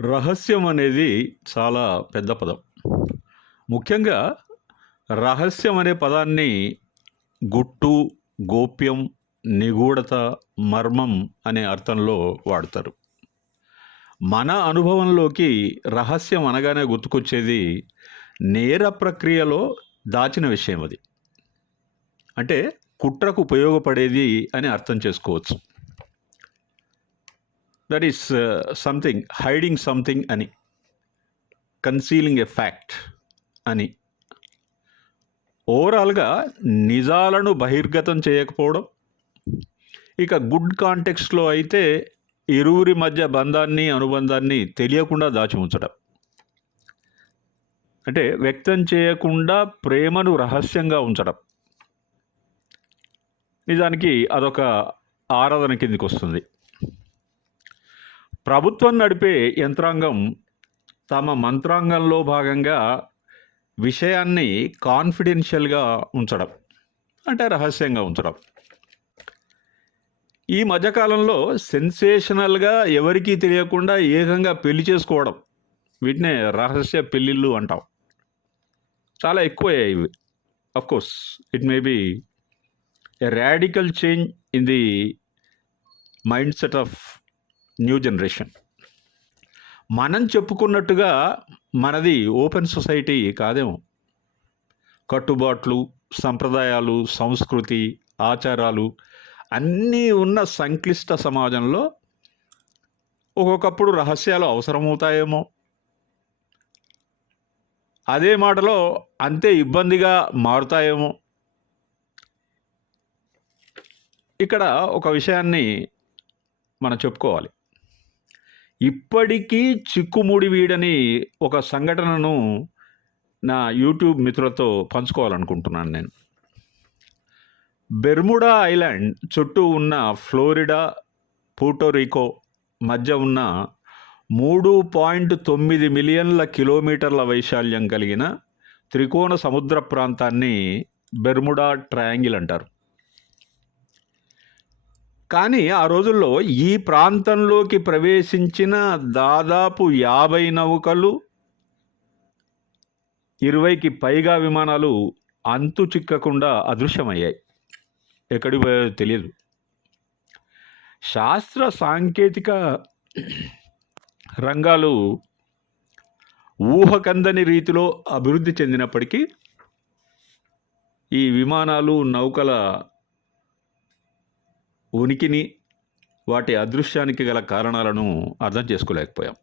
రహస్యం అనేది చాలా పెద్ద పదం. ముఖ్యంగా రహస్యం అనే పదాన్ని గుట్టు, గోప్యం, నిగూఢత, మర్మం అనే అర్థంలో వాడతారు. మన అనుభవంలోకి రహస్యం అనగానే గుర్తుకొచ్చేది నేర ప్రక్రియలో దాచిన విషయం అది. అంటే కుట్రకు ఉపయోగపడేది అని అర్థం చేసుకోవచ్చు. That is something hiding something అని. కన్సీలింగ్ ఎ ఫ్యాక్ట్ అని. ఓవరాల్‌గా నిజాలను బహిర్గతం చేయకపోవడం. ఇక గుడ్ కాంటెక్స్లో అయితే ఇరువురి మధ్య బంధాన్ని, అనుబంధాన్ని తెలియకుండా దాచి ఉంచడం. అంటే వ్యక్తం చేయకుండా ప్రేమను రహస్యంగా ఉంచడం. నిజానికి అదొక ఆరాధన కిందికి వస్తుంది ప్రభుత్వం నడిపే యంత్రాంగం తమ మంత్రాంగంలో భాగంగా విషయాన్ని కాన్ఫిడెన్షియల్‌గా ఉంచడం. అంటే రహస్యంగా ఉంచడం. ఈ మధ్యకాలంలో సెన్సేషనల్‌గా ఎవరికీ తెలియకుండా ఏకంగా పెళ్ళి చేసుకోవడం. వీటినే రహస్య పెళ్ళిళ్ళు అంటాం. చాలా ఎక్కువయ్యాయి ఇవి. Of course it may be a radical change in the mind set of new generation. మనం చెప్పుకున్నట్టుగా మనది ఓపెన్ సొసైటీ కాదేమో. కట్టుబాట్లు, సంప్రదాయాలు, సంస్కృతి, ఆచారాలు అన్నీ ఉన్న సంక్లిష్ట సమాజంలో ఒక్కొక్కప్పుడు రహస్యాలు అవసరమవుతాయేమో. అదే మాటలో అంతే ఇబ్బందిగా మారుతాయేమో. ఇక్కడ ఒక విషయాన్ని మనం చెప్పుకోవాలి. ఇప్పటికీ చిక్కుముడి వీడని ఒక సంఘటనను నా యూట్యూబ్ మిత్రులతో పంచుకోవాలనుకుంటున్నాను నేను. బెర్ముడా ఐలాండ్ చుట్టూ ఉన్న ఫ్లోరిడా, పూటోరికో మధ్య ఉన్న 3.9 మిలియన్ల కిలోమీటర్ల వైశాల్యం కలిగిన త్రికోణ సముద్ర ప్రాంతాన్ని బెర్ముడా ట్రయాంగిల్ అంటారు. కానీ ఆ రోజుల్లో ఈ ప్రాంతంలోకి ప్రవేశించిన దాదాపు 50 నౌకలు 20కి పైగా విమానాలు అంతు చిక్కకుండా అదృశ్యమయ్యాయి. ఎక్కడికి పోయాయో తెలియదు. శాస్త్ర సాంకేతిక రంగాలు ఊహకందని రీతిలో అభివృద్ధి చెందినప్పటికీ ఈ విమానాలు, నౌకల ఉనికిని, వాటి అదృశ్యానికి గల కారణాలను అర్థం చేసుకోలేకపోయాం.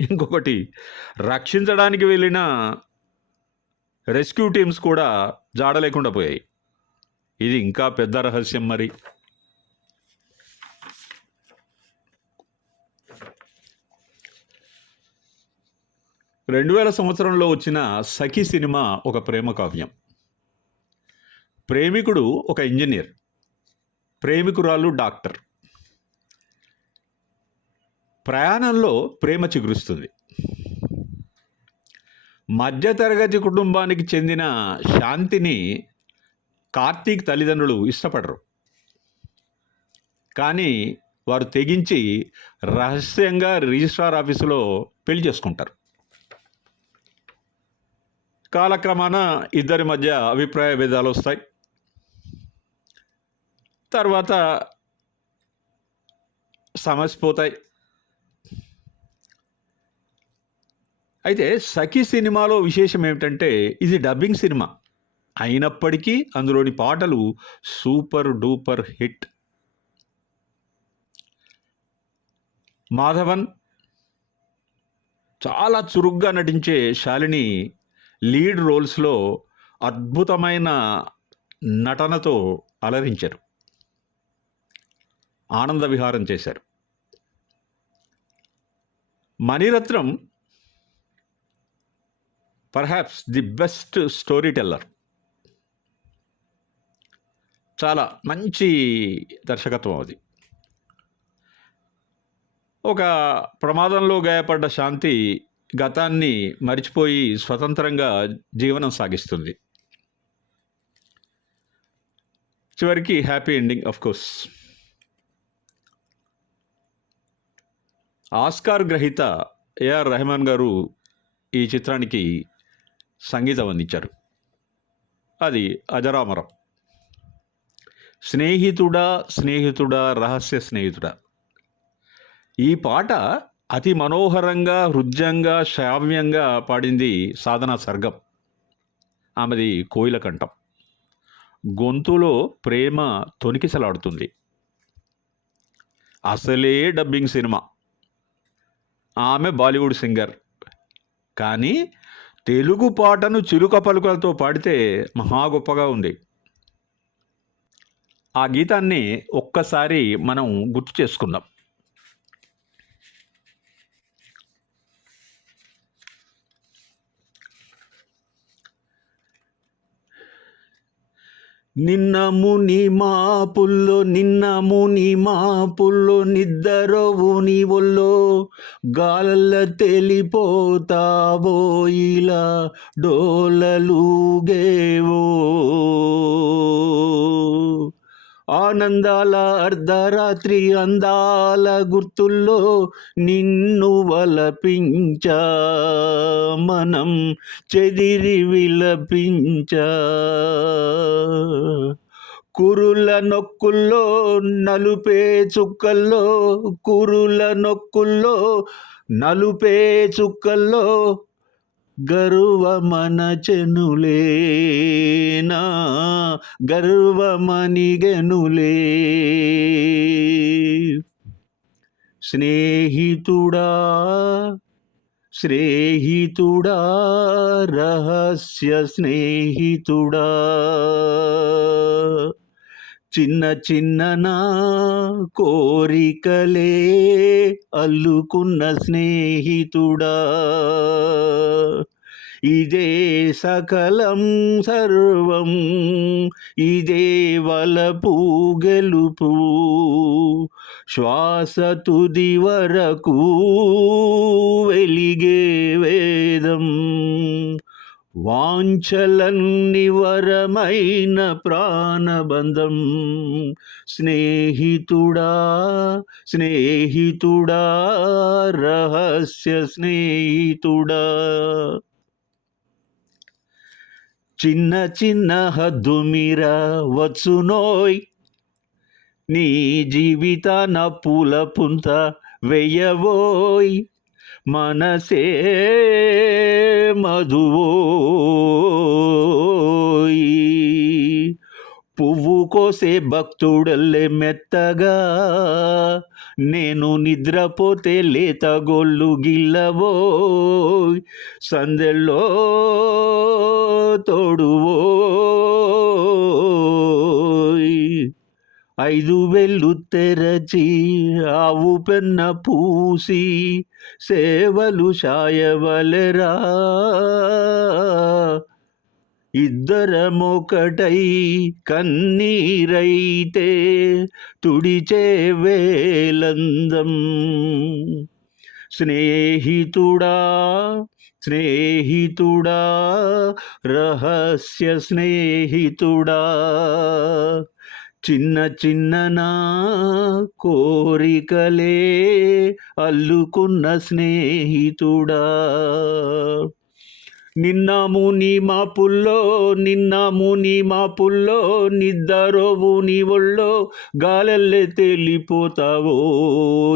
ఇంకొకటి రక్షించడానికి వెళ్ళిన రెస్క్యూ టీమ్స్ కూడా జాడ లేకుండా పోయాయి. ఇది ఇంకా పెద్ద రహస్యం మరి. రెండు వేల సంవత్సరంలో వచ్చిన 'సఖి' సినిమా ఒక ప్రేమ కావ్యం. ప్రేమికుడు ఒక ఇంజనీర్ ప్రేమికురాలు డాక్టర్. ప్రయాణంలో ప్రేమ చిగురుస్తుంది. మధ్యతరగతి కుటుంబానికి చెందిన శాంతిని కార్తీక్ తల్లిదండ్రులు ఇష్టపడరు. కానీ వారు తెగించి రహస్యంగా రిజిస్ట్రార్ ఆఫీసులో పెళ్ళి చేసుకుంటారు. కాలక్రమాన ఇద్దరి మధ్య అభిప్రాయ భేదాలు వస్తాయి తర్వాత సమసిపోతాయి. అయితే 'సఖి' సినిమాలో విశేషం ఏమిటంటే ఇది డబ్బింగ్ సినిమా. అయినప్పటికీ అందులోని పాటలు సూపర్ డూపర్ హిట్. మాధవన్ చాలా చురుగ్గా నటించే శాలిని లీడ్ రోల్స్‌లో అద్భుతమైన నటనతో అలరించారు. ఆనంద విహారం చేశారు. Mani Ratnam perhaps the best story teller. చాలా మంచి దర్శకత్వం అది. ఒక ప్రమాదంలో గాయపడ్డ శాంతి గతాన్ని మరిచిపోయి స్వతంత్రంగా జీవనం సాగిస్తుంది. చివరికి happy ending of course Oscar గ్రహీత ఏఆర్ రెహమాన్ గారు ఈ చిత్రానికి సంగీతం అందించారు. అది అజరామరం. స్నేహితుడా స్నేహితుడా రహస్య స్నేహితుడా. ఈ పాట అతి మనోహరంగా హృద్యంగా శ్రావ్యంగా పాడింది సాధన సర్గం. ఆమెది కోయిల కంఠం. గొంతులో ప్రేమ తొనికిసలాడుతుంది. అసలే డబ్బింగ్ సినిమా. ఆమె బాలీవుడ్ సింగర్. కానీ తెలుగు పాటను చిలుక పలుకలతో పాడితే మహా గొప్పగా ఉంది. ఆ గీతాన్ని ఒక్కసారి మనం గుర్తు చేసుకుందాం. నిన్న ముని మాపుల్లో నిన్న ముని మాపుల్లో నిద్దరవు నీ ఒల్లో గాలల్ల తెలిపోతావో ఇలా డోలలుగేవో. ఆనందాల అర్ధరాత్రి అందాల గుర్తుల్లో నిన్ను వలపించ మనం చెదిరి విలపించ. కురుల నొక్కుల్లో నలుపే చుక్కల్లో కురుల నొక్కుల్లో నలుపే చుక్కల్లో గర్వమనచెనులేనా? మన గర్వమనిగెనులే. స్నేహితుడా స్నేహితుడా రహస్య స్నేహితుడా చిన్న చిన్న నా కోరికలే అల్లుకున్న స్నేహితుడా. ఇదే సకలం సర్వం ఇదే వలపు గెలుపు. శ్వాస తుది వరకు వెలిగే వేదం. వాంఛలన్ని వరమైన ప్రాణబంధం. స్నేహితుడా స్నేహితుడా రహస్య స్నేహితుడా. చిన్న చిన్న హద్దుమిరా వచ్చునోయ్ నీ జీవితాన పూల పుంత వెయ్యవోయ్ మనసే మధువోయ్ పువ్వు కోసే భక్తుడల్లే మెత్తగా నేను నిద్రపోతే లేత గొల్లు గిల్లవోయ్ సందెల్లో తోడువోయ్ ఐదు వెళ్ళు తెరచి ఆవు పెన్న పూసి సేవలు షాయవలెరా ఇద్దరమొకటై కన్నీరైతే తుడిచే వేలందం. స్నేహితుడా స్నేహితుడా రహస్య స్నేహితుడా. చిన్న చిన్న నా కోరికలే అల్లుకున్న స్నేహితుడా. నిన్న ముని మా పుల్లో నిన్న ముని మా పుల్లో నిద్దరోవు నీ ఒళ్ళో గాలల్లే తేలిపోతావో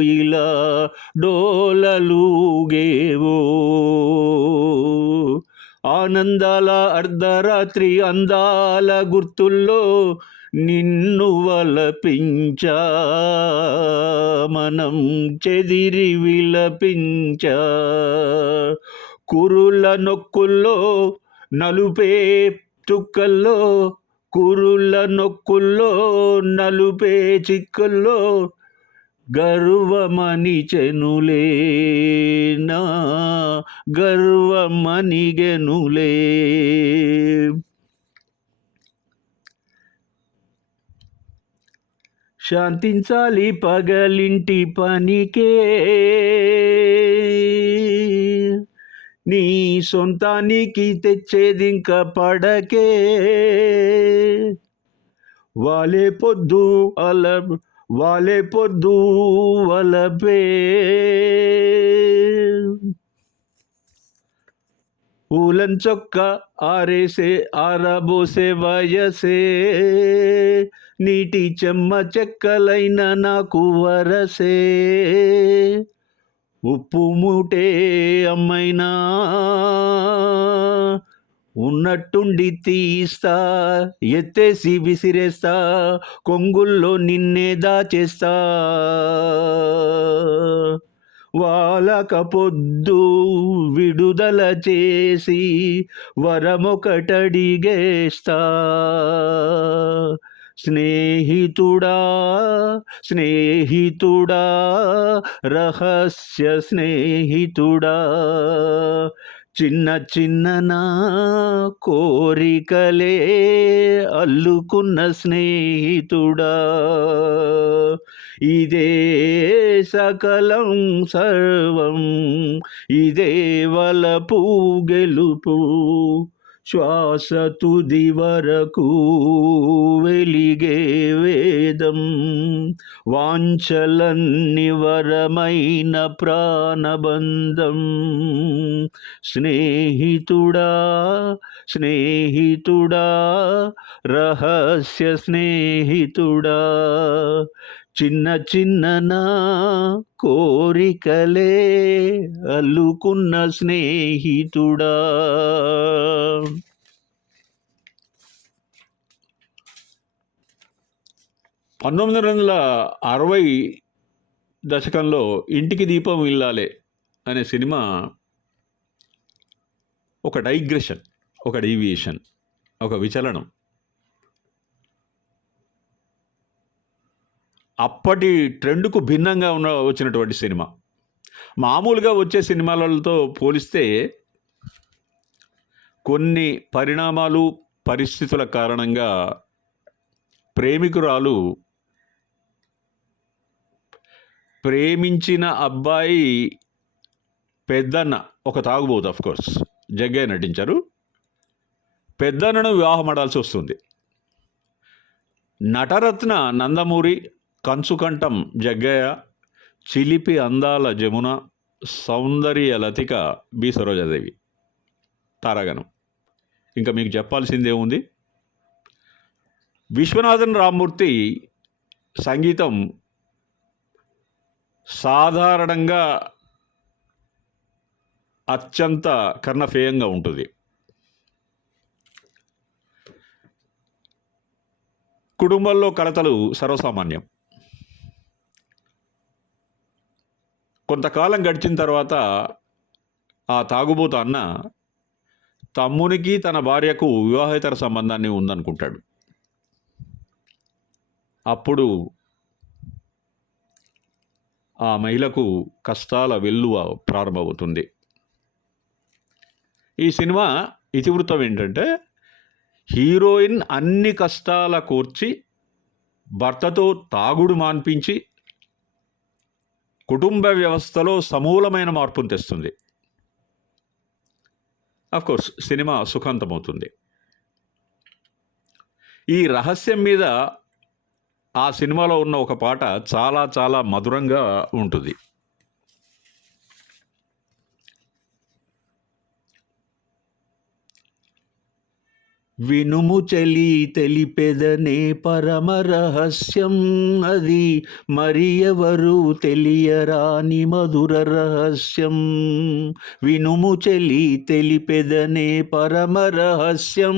ఇలా డోలలుగేవో. ఆనందాల అర్ధరాత్రి అందాల గుర్తుల్లో నిన్ను వలపించ మనం చెదిరి విలపించ. కురుల నొక్కుల్లో నలుపే చుక్కల్లో కురుల నొక్కుల్లో నలుపే చిక్కుల్లో గర్వమని చెనులేనా గర్వమనిగెనులే శాంతించాలి పగలింటి పనికే. నీ సొంతానికి తెచ్చేదింక పడకే. వాలే పొద్దు అల వాలే పొద్దు వలపే. ఊలంచొక్క ఆరేసే ఆరబోసే వయసే. నీటి చెమ్మ చెక్కలైన నాకు వరసే. ఉప్పు మూటే అమ్మైనా. ఉన్నట్టుండి తీస్తా ఎత్తేసి విసిరేస్తా కొంగుల్లో నిన్నే దాచేస్తా. వాలక పొద్దు విడుదల చేసి వరమొకటడిగేస్తా స్నేహితుడా స్నేహితుడా రహస్య స్నేహితుడా. చిన్న చిన్న నా కోరికలే అల్లుకున్న స్నేహితుడా. ఇదే సకలం సర్వం ఇదే వలపు గెలుపు. శ్వాస తుది వరకు వెలిగే వేదం వాంఛలన్ని వరమైన ప్రాణబంధం. స్నేహితుడా స్నేహితుడా రహస్య స్నేహితుడా చిన్న చిన్న నా కోరికలే అల్లుకున్న స్నేహితుడా? పంతొమ్మిది వందల అరవై దశకంలో ఇంటికి దీపం ఇల్లాలే అనే సినిమా ఒక డైగ్రెషన్ ఒక డీవియేషన్ ఒక విచలనం. అప్పటి ట్రెండ్కు భిన్నంగా ఉన్న వచ్చినటువంటి సినిమా. మామూలుగా వచ్చే సినిమాలతో పోలిస్తే కొన్ని పరిణామాలు పరిస్థితుల కారణంగా ప్రేమికురాలు ప్రేమించిన అబ్బాయి పెద్దన్న ఒక తాగుబోతు ఆఫ్ కోర్స్ జగ్గయ్య నటించారు. పెద్దన్నను వివాహం ఆడాల్సి వస్తుంది. నటరత్న నందమూరి కంచుకంఠం జగ్గయ్య చిలిపి అందాల జమున సౌందర్య లతిక బి. సరోజాదేవి. తారాగణం. ఇంకా మీకు చెప్పాల్సిందేముంది విశ్వనాథన్ రామ్మూర్తి సంగీతం సాధారణంగా అత్యంత కర్ణఫేయంగా ఉంటుంది. కుటుంబంలో కలతలు సర్వసామాన్యం. కొంతకాలం గడిచిన తర్వాత ఆ తాగుబోతు అన్న తమ్మునికి తన భార్యకు వివాహేతర సంబంధాన్ని ఉందనుకుంటాడు. అప్పుడు ఆ మహిళకు కష్టాల వెల్లువ ప్రారంభమవుతుంది. ఈ సినిమా ఇతివృత్తం ఏంటంటే హీరోయిన్ అన్ని కష్టాల కూర్చి భర్తతో తాగుడు మాన్పించి కుటుంబ వ్యవస్థలో సమూలమైన మార్పును తెస్తుంది. కోర్స్ సినిమా సుఖాంతమవుతుంది. ఈ రహస్యం మీద ఆ సినిమాలో ఉన్న ఒక పాట చాలా చాలా మధురంగా ఉంటుంది. వినుము చెలి తెలిపెదనే పరమ రహస్యం అది. మరి ఎవరు తెలియరాని మధుర రహస్యం? వినుము చెలి తెలిపెదనే పరమ రహస్యం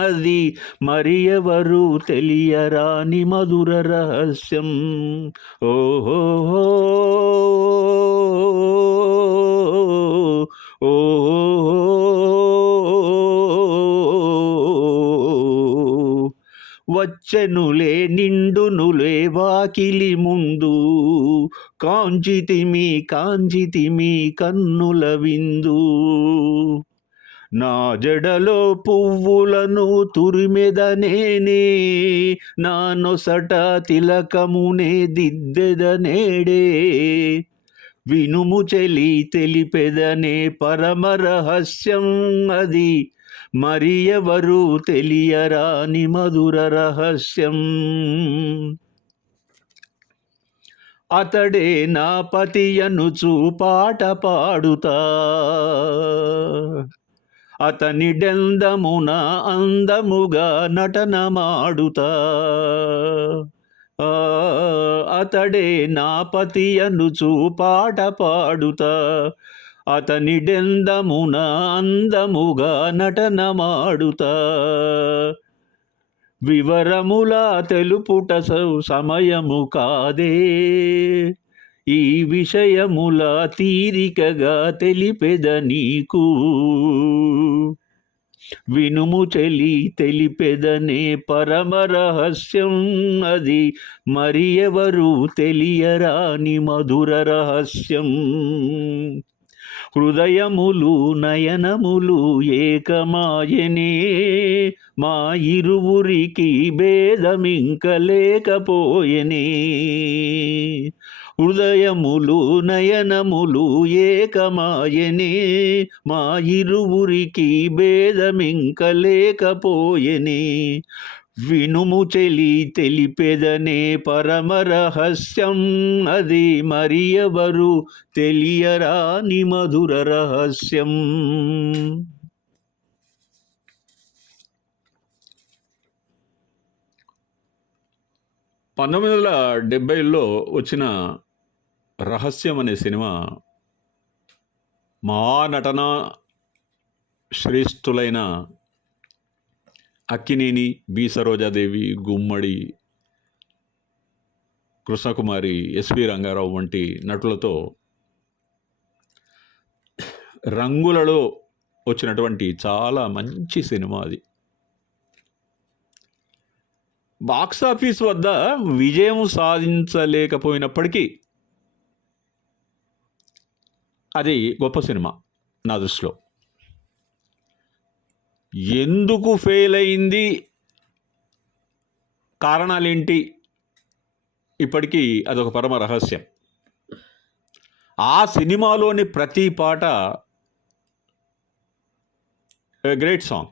అది. మరి ఎవరు తెలియరాని మధుర రహస్యం? ఓహో వచ్చెనులే నిండునులే వాకిలి ముందు. కాంచితిమి కాంచితిమి కన్నుల విందు. నా జడలో పువ్వులను తురిమెదనేనే నా నొసట తిలకమునే దిద్దెదనేడే వినుము చెలి తెలిపెదనే పరమ రహస్యం అది. మరి ఎవరు తెలియరాని మధుర రహస్యం. అతడే నా పతియనుచు పాట పాడుతా. అతని డెందమున అందముగా నటనమాడుతా. ఆ, అతడే నా పతియనుచు పాట పాడుతా. అతనిడెందమున అందముగా నటనమాడుత. వివరములా వివరముల తెలుపుట సమయము కాదే. ఈ విషయముల తీరికగా తెలిపెద నీకు. వినుము చెలి తెలిపెదనే పరమ రహస్యం అది మరి ఎవరు తెలియరాని మధుర రహస్యం. హృదయములు నయనములు ఏకమాయనే. మా ఇరువురికి భేదమింక లేకపోయెనే హృదయములు నయనములు ఏకమాయనే. మా ఇరువురికి భేదమింక లేకపోయెనే వినుము చెలి తెలిపెదనే పరమ రహస్యం అది మరియవరు తెలియరాని మధుర రహస్యం. పంతొమ్మిది వందల డెబ్బైలో వచ్చిన రహస్యం అనే సినిమా మా నటన శ్రేష్ఠులైన Akkineni B. Saroja Devi Gummadi Krishna Kumari S V Ranga Rao వంటి నటులతో రంగులలో వచ్చినటువంటి చాలా మంచి సినిమా అది. బాక్స్ ఆఫీస్ వద్ద విజయం సాధించలేకపోయినప్పటికీ అది గొప్ప సినిమా నా దృష్టిలో. ఎందుకు ఫెయిల్ అయింది? కారణాలేంటి? ఇప్పటికీ అదొక పరమ రహస్యం. ఆ సినిమాలోని ప్రతి పాట గ్రేట్ సాంగ్.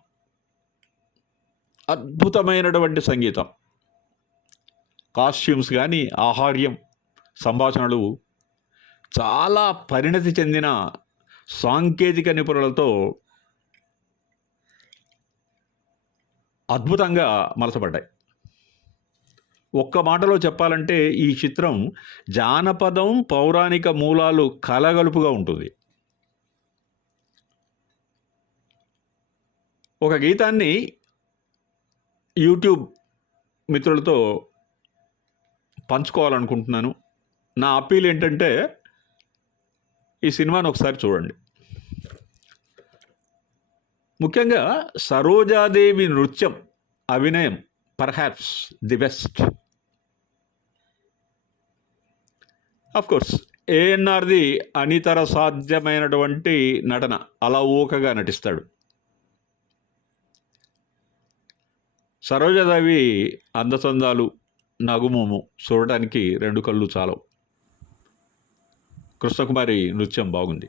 అద్భుతమైనటువంటి సంగీతం. కాస్ట్యూమ్స్ కానీ ఆహార్యం సంభాషణలు చాలా పరిణతి చెందిన సాంకేతిక నిపుణులతో అద్భుతంగా మలసపడ్డాయి ఒక్క మాటలో చెప్పాలంటే ఈ చిత్రం జానపదం పౌరాణిక మూలాలు కలగలుపుగా ఉంటుంది. ఒక గీతాన్ని యూట్యూబ్ మిత్రులతో పంచుకోవాలనుకుంటున్నాను. నా అప్పీల్ ఏంటంటే ఈ సినిమాను ఒకసారి చూడండి. ముఖ్యంగా సరోజాదేవి నృత్యం అభినయం పర్హాప్స్ ది బెస్ట్ కోర్స్ ఏఎన్ఆర్ది అనితర సాధ్యమైనటువంటి నటన అలా ఊకగా నటిస్తాడు. సరోజాదేవి అందచందాలు నగుమోము చూడటానికి రెండు కళ్ళు చాలవు. కృష్ణకుమారి నృత్యం బాగుంది.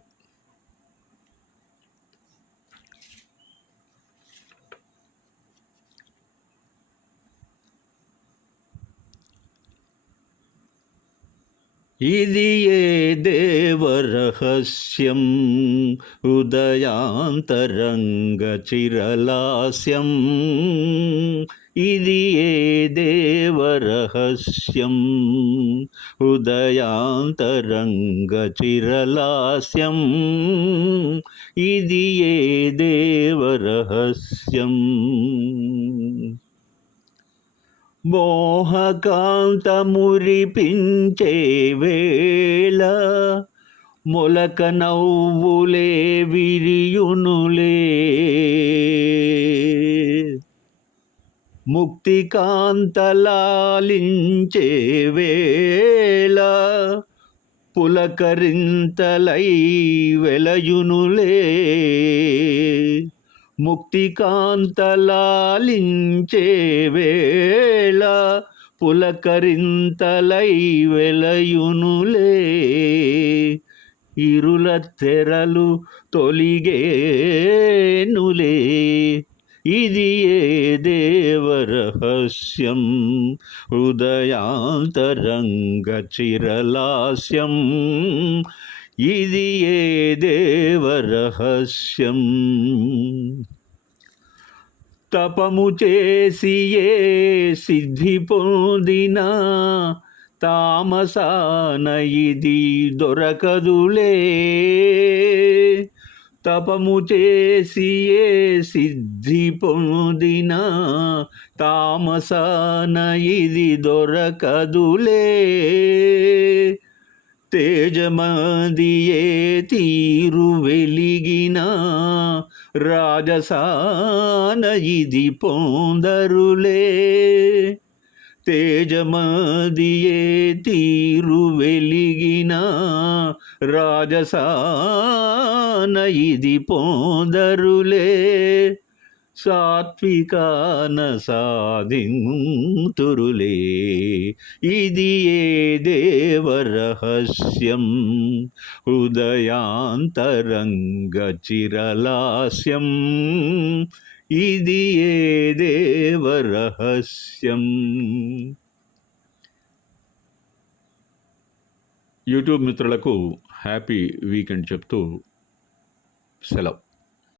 ఇది ఏ దేవరహస్యం? హృదయాంతరంగ చిరలాస్యం. ఇది ఏ దేవరహస్యం? హృదయాంతరంగ చిరలాస్యం. ఇది ఏ దేవరహస్యం? మోహకాంతమురిపించే వేళ మొలక నవ్వులే విరియునులే ముక్తికాంతలాలించే వేళ పులకరింతలై వెలయునులే ముక్తికాంతలాలించే వేళ పులకరింతలై వెలయునులే. ఇరుల తెరలు తొలిగేనులే. ఇది ఏ దేవరహస్యం? హృదయాంతరంగ చిరలాస్యం. ఇది ఏ దేవరహస్యం? తపము చేసి ఏ సిద్ధి పొందినా తామసాన ఇది దొరకదులే. తపము చేసి ఏ సిద్ధి పొందిన తామసాన ఇది దొరకదులే. తేజమదియే తీరు వెలిగిన రాజసాన ఇది పొందరులే. తేజమదియే తీరు వెలిగిన రాజసాన ఇది పొందరులే. సాత్వికాన సాధింతురులే. ఇది ఏ దేవరహస్యం? హృదయాంతరంగ చిరలాస్యం. ఇది ఏ దేవరహస్యం? యూట్యూబ్ మిత్రులకు హ్యాపీ వీకెండ్ చెప్తూ సెలవు.